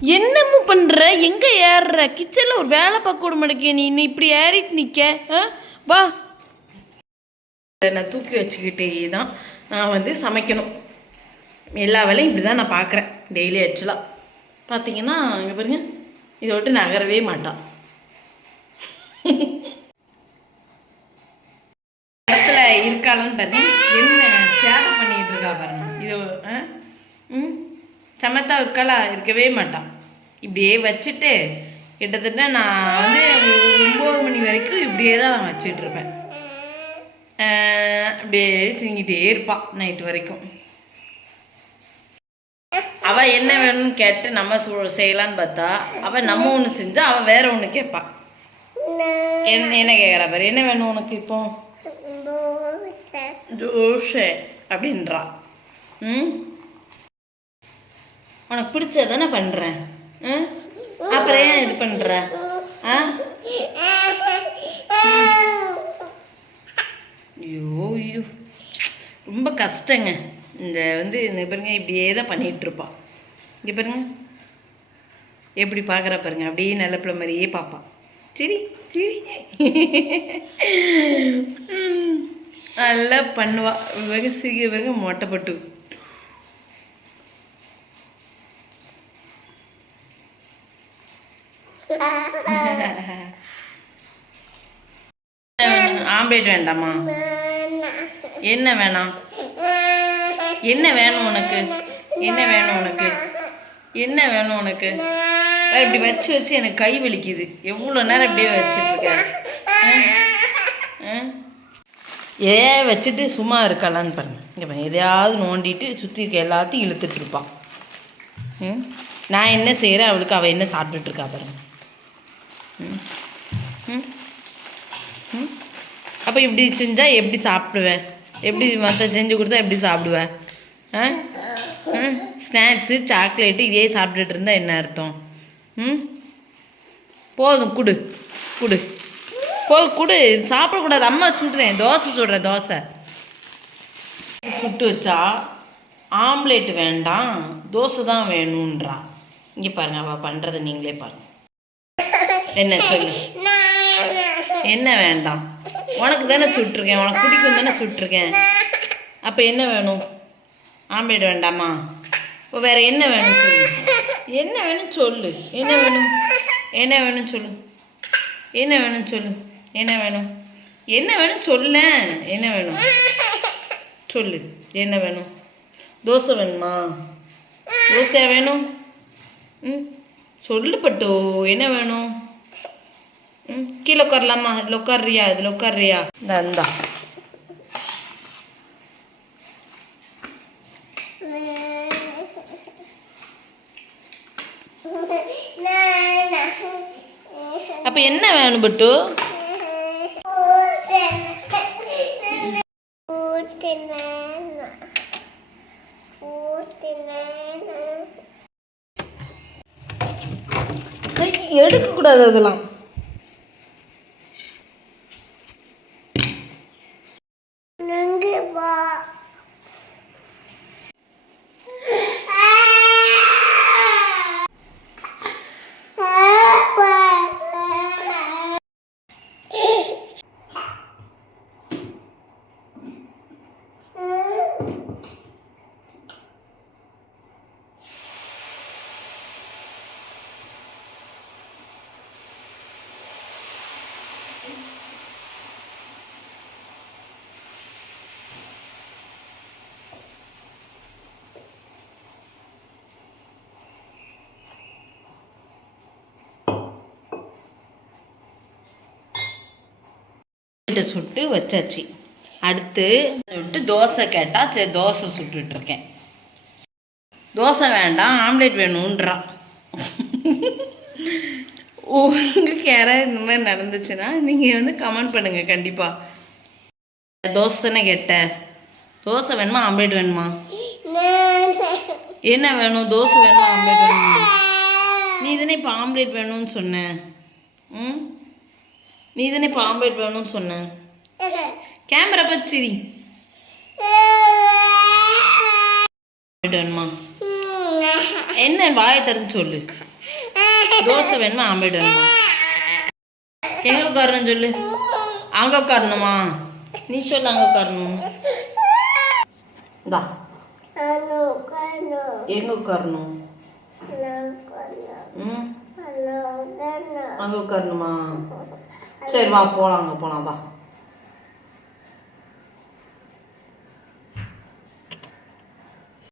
என்னமோ பண்ணுற, எங்கே ஏறுற? கிச்சனில் ஒரு வேலை பார்க்க விட மாட்டேங்க. நீ இப்படி ஏறிட்டு நிற்க. வா. நான் தூக்கி வச்சுக்கிட்டே தான் நான் வந்து சமைக்கணும். எல்லா வேலையும் இப்படி தான் நான் பார்க்குறேன் டெய்லி. ஆக்சுவலாக பார்த்தீங்கன்னா இங்கே பாருங்க, இதை விட்டு நகரவே மாட்டான். இடத்துல இருக்காளான்னு பாருங்க, என்ன சேட்டை பண்ணிகிட்டு இருக்கா பாருங்க. இது சமத்தா இருக்காளா? இருக்கவே மாட்டான். இப்படியே வச்சுட்டு கிட்டத்தட்ட நான் வந்து 9 மணி வரைக்கும் இப்படியே தான் நான் வச்சிட்ருப்பேன். அப்படியே சிங்கிட்டே இருப்பாள் நைட்டு வரைக்கும். அவள் என்ன வேணும்னு கேட்டு நம்ம செய்யலான்னு பார்த்தா அவள் நம்ம ஒன்று செஞ்சா அவள் வேற ஒன்று கேட்பாள். என்ன கேட்குறா பாரு, என்ன வேணும் உனக்கு இப்போ? தோசை அப்படின்றா. உனக்கு பிடிச்சதானே பண்ணுறேன். அப்புறம் ஏன் இது பண்ணுற? ஐயோ ஐயோ, ரொம்ப கஷ்டங்க. இந்த பாருங்க, இப்படியே தான் பண்ணிகிட்ருப்பாள். இங்கே பாருங்க எப்படி பார்க்குறா பாருங்க, அப்படியே நல்ல பிள்ளை மாதிரியே பார்ப்பாள். சரி சரி நல்லா பண்ணுவா. சிரிக்க பிறகு மொட்டைப்பட்டு ஆம்லேட் வேண்டாமா? என்ன வேணாம்? என்ன வேணும் உனக்கு? என்ன வேணும் உனக்கு? என்ன வேணும் உனக்கு? இப்படி வச்சு வச்சு எனக்கு கை வலிக்குது. எவ்வளோ நேரம் இப்படியே வச்சுட்ருக்கேன். வச்சுட்டு சும்மா இருக்கலான்னு பாருங்க. இங்கே பாருங்க, எதையாவது நோண்டிட்டு சுற்றி இருக்க எல்லாத்தையும் இழுத்துட்ருப்பான். நான் என்ன செய்கிறேன் அவளுக்கு, அவள் என்ன சாப்பிட்டுட்ருக்கா பாருங்க. அப்போ இப்படி செஞ்சால் எப்படி சாப்பிடுவேன்? எப்படி மற்ற செஞ்சு கொடுத்தா எப்படி சாப்பிடுவேன்? ஸ்நாக்ஸு சாக்லேட்டு இதே சாப்பிட்டுட்டு இருந்தால் என்ன அர்த்தம்? போதும், குடு குடு குடு. சாப்பிடக்கூடாது. அம்மா சுட்டுறேன், தோசை சுடுறேன். தோசை சுட்டு வச்சா ஆம்லேட் வேண்டாம், தோசை தான் வேணுன்றா. இங்கே பாருங்க, அவள் பண்ணுறதை நீங்களே பாருங்க. என்ன சொல்லு, என்ன வேண்டாம்? உனக்கு தானே சுட்டிருக்கேன், உனக்கு பிடிக்கும் தானே சுட்டிருக்கேன். அப்போ என்ன வேணும்? ஆம்லேட் வேண்டாமா? இப்போ வேறு என்ன வேணும் சொல்லு. என்ன வேணும் சொல்லு. என்ன வேணும்? என்ன வேணும் சொல்லு. என்ன வேணும் சொல்லு. என்ன வேணும்? என்ன வேணும் சொல்ல. என்ன வேணும் சொல்லு. என்ன வேணும்? தோசை வேணுமா? தோசையா வேணும்? சொல்லு பட்டு. என்ன வேணும்? கீழே உட்காரலாமா? இதில் உட்காரியா? இதில் உட்காரியா? இந்தா அப்ப என்ன வேணும் பட்டு? எடுக்க கூடாது அதெல்லாம். சுட்டு வச்சாச்சு. அடுத்து விட்டு தோசை கேட்டால் சரி தோசை சுட்டுட்ருக்கேன். தோசை வேண்டாம், ஆம்லேட் வேணுன்றான். உங்களுக்கு யாராவது இந்த மாதிரி நடந்துச்சுன்னா நீங்கள் வந்து கமெண்ட் பண்ணுங்கள் கண்டிப்பாக. தோசை தானே கேட்ட, தோசை வேணுமா ஆம்லேட் வேணுமா? என்ன வேணும்? தோசை வேணுமா ஆம்லேட் வேணுமா? நீ தானே இப்போ ஆம்லேட் வேணும்னு சொன்னேன். நீ தானே இப்போ ஆம்லேட் வேணும்னு சொன்னேன். கேமரா பச்சிரி வேணுமா? என்ன வாயை திறந்து சொல்லு. தோசை வேணுமா ஆம்லேட் வேணுமா? எங்கே உட்காரணும் சொல்லு. அங்கே உட்காரணுமா? நீ சொல்லு அங்கே உட்காரணும். இந்தா எங்கே உட்காரணும்? ம் அங்கே உட்காரணுமா? சரி வா போகலாம், அங்கே போகலாம் வா.